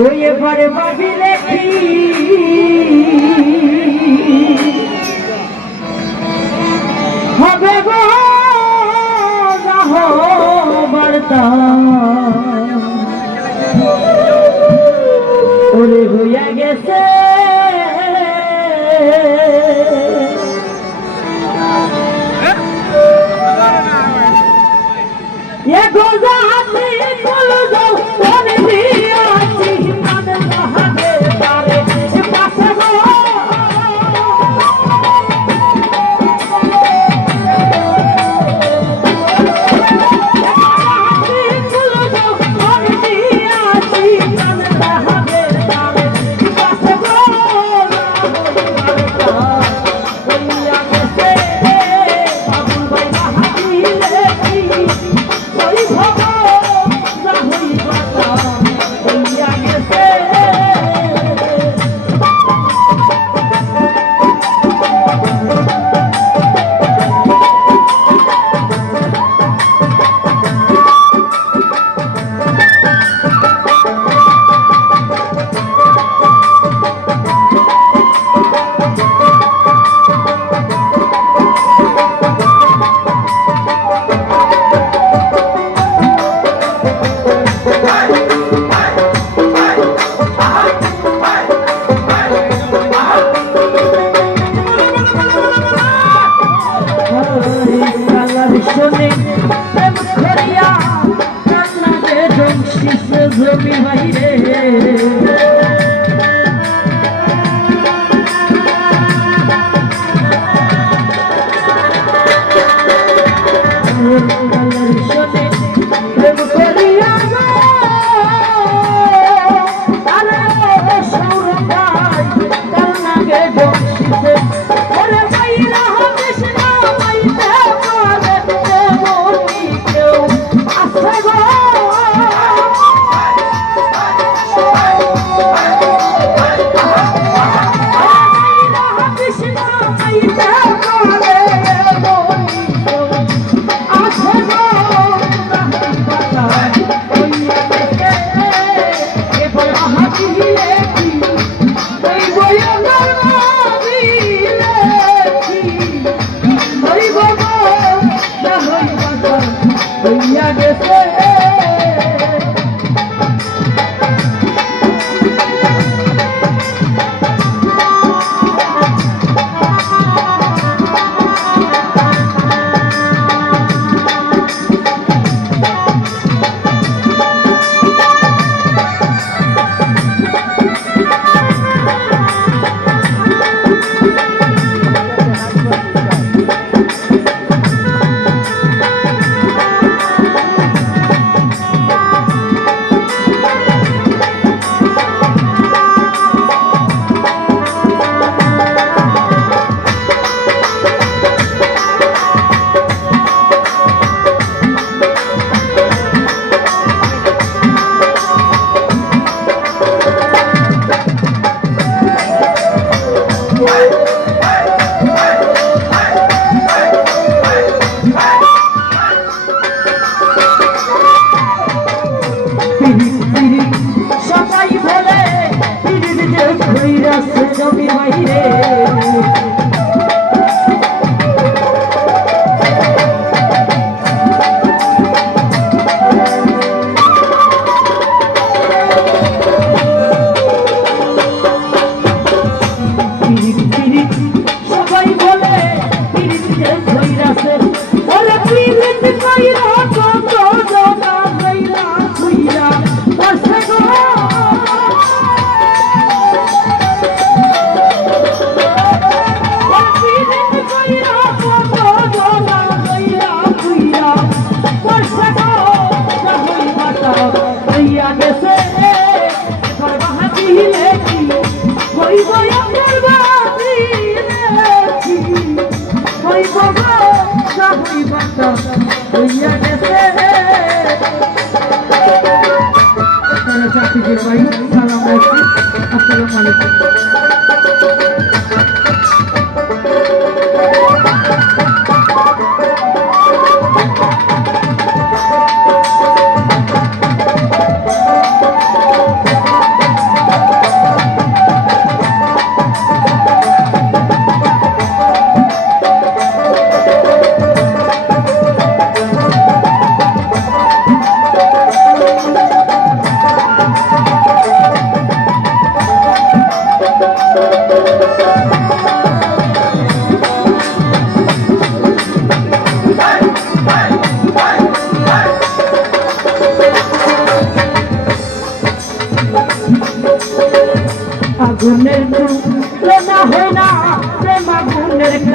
তুই এবারে মাটি রেখি হবে গো বার্তা ওরে হইয়া গেছে। Oh, my God.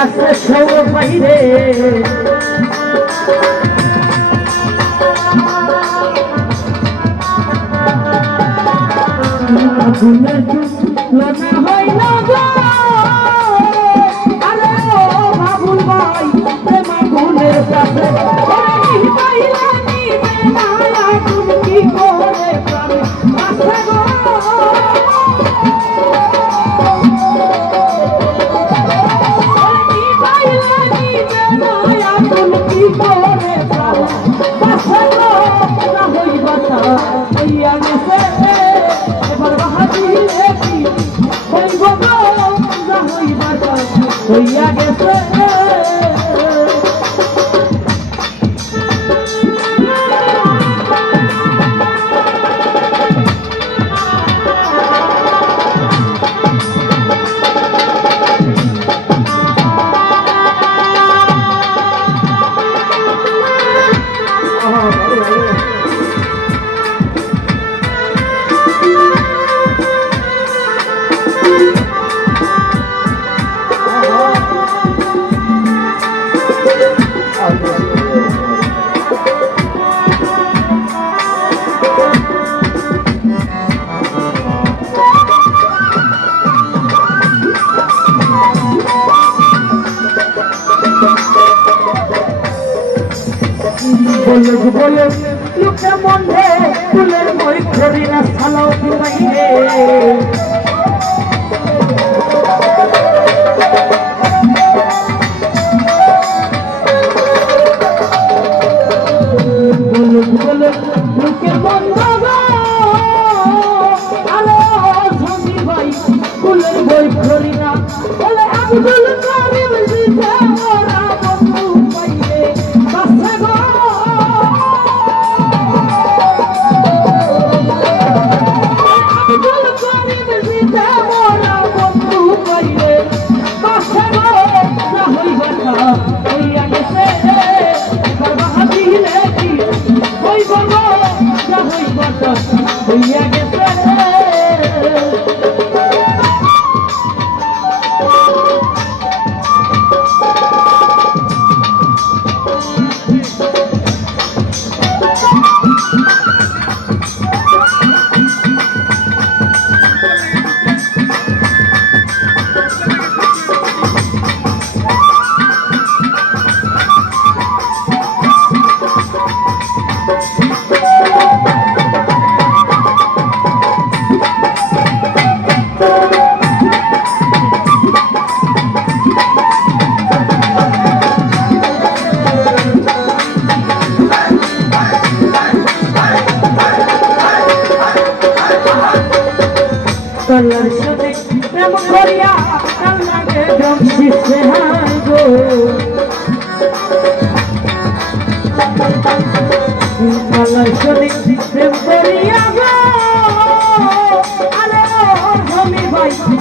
রাত্রে সৌ বাইরে Thank you. গোলক গোলক লোকে বন্ধ ফুলের মই ধরি না সালাও তোমাইলে লোকে বন্ধ না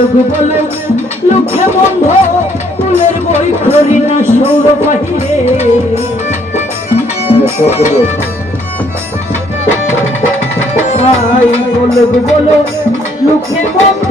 লোক বলে লক্ষ্যে বন্ধ, ফুলের বই খরি না সৌর পাহিরে আই বলক বলো লুকে বন্ধ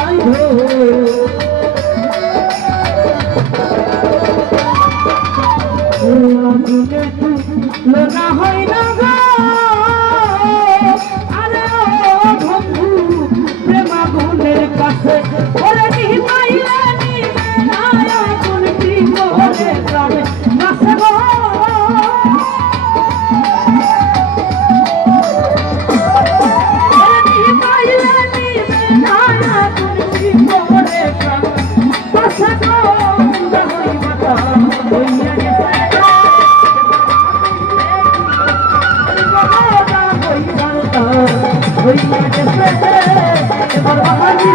না হয় হইয়া গেছে এবার বাঙালি